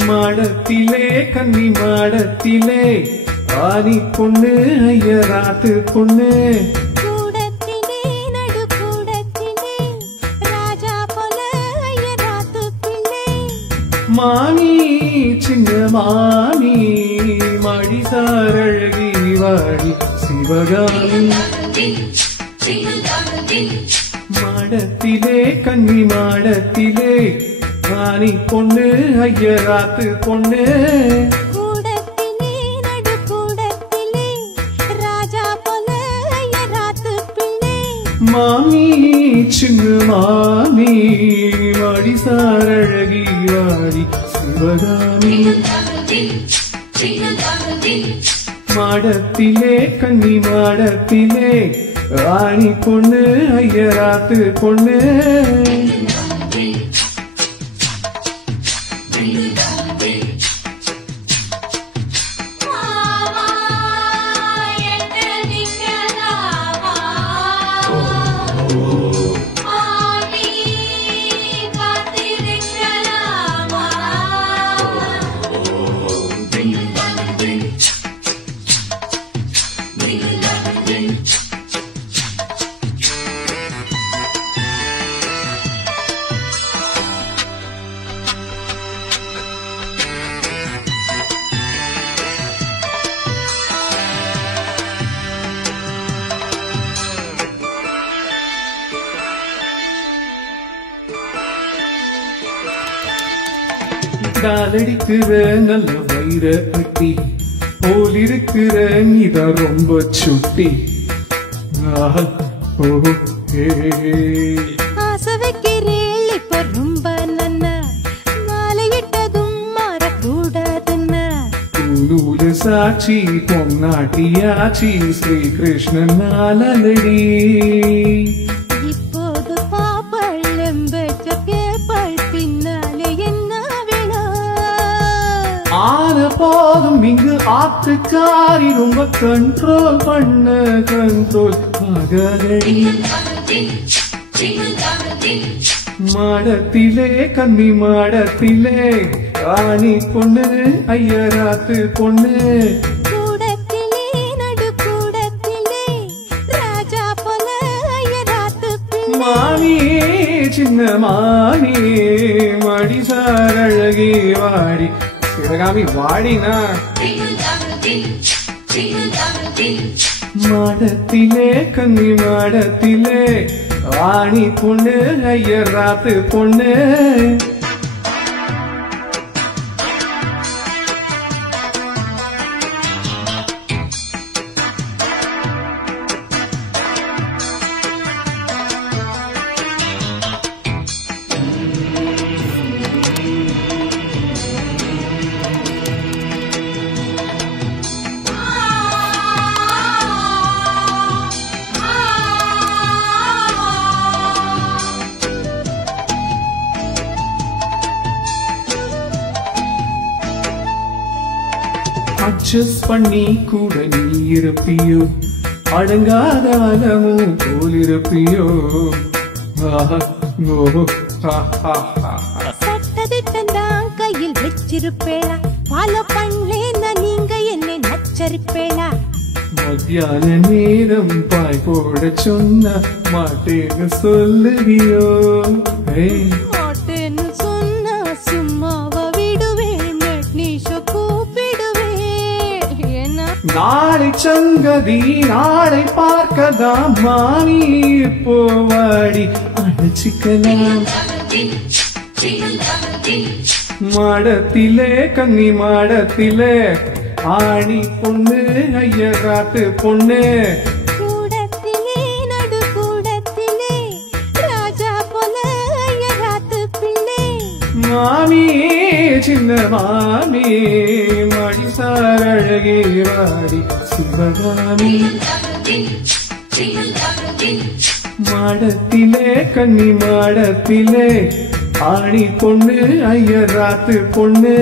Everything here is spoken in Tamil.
மாடத்திலே கன்னி மாடத்திலே ஆனி பொண்ணு ஐயராத்து பொண்ணு கூடத்திலே நடு கூடத்திலே ராஜா போல ஐயராத்து பிள்ளை மானி சின்ன மானி மடிசாரழகி வாடி சிவகாமி மாடத்திலே கன்னி மாடத்திலே ஆனி பொண்ணு ஐயராத்து பொண்ணு கூடத்திலே நடு கூடத்திலே ராஜா போல ஐயராத்து பிள்ளை மாமி சின்ன மாமி மடிசாரழகி வாடி சிவகாமி மாடத்திலே கன்னி மாடத்திலே ஆனி பொண்ணு ஐயராத்து பொண்ணு காலடிக்கிற நல்ல வைர கட்டி போல் இருக்கிற நீதா ரொம்ப சுட்டி ஆசை வைக்கிறேள் இப்ப ரொம்ப நன்ன மாலையிட்டதும் மாறக்கூடாதுன்ன நூலு சாட்சி பொன்னாட்டியாச்சி ஸ்ரீ கிருஷ்ணன் நாளடி இப்போது பாப்பள் எம்பெற்ற கேப்பள் பின்னாலே என்ன ஆன போதும் இங்கு ஆத்துக்காரி ரொம்ப கண்ட்ரோல் பண்ண கண்ட்ரோல் ஆகடி மாடத்திலே கன்னி மாடத்திலே ஆனி பொண்ணு ஐயராத்து பொண்ணு கூடத்திலே நடு கூடத்திலே ராஜா போல ஐயராத்து பிள்ளை மாமி சின்ன மாமி மடிசாரழகி வாடி சிவகாமி வாடினா மாடத்திலே கன்னி மாடத்திலே ஆனி பொண்ணு ஐயராத்து பொண்ணு அட்ஜஸ்ட் பண்ணி கூட நீ இருப்பியோ அடங்காத அலமும் போல் இருப்பியோ சட்டதிட்டம் கையில் வச்சிருப்பேளா ஃபாலோ பண்ணலேன்னா நீங்க என்னை நச்சரிப்பேளா மத்தியான நேரம் பாய் போட சொன்ன மாட்டேன்னு சொல்லுவியோ மாட்டேன்னு சொன்னா சும்மாவா விடுவேன் மெட்னீஷோ கூப்பிடுவேன் ஏன்னா நாளை சங்கதி நாளை பார்க்கதான் மாமி போவாடி அழைச்சிக்கலாம் மாடத்திலே கன்னி மாடத்திலே ஆணி பொண்ணு ஐயராத்து பொண்ணு கூடத்திலே நடு கூடத்திலே ராஜா போல ஐயராத்து பிள்ளை மாமி சின்ன மாமி மடிசார் அழகே வாடி சிவகாமி மாடத்திலே கன்னி மாடத்திலே ஆணி பொண்ணு ஐயர் ராத்து பொண்ணு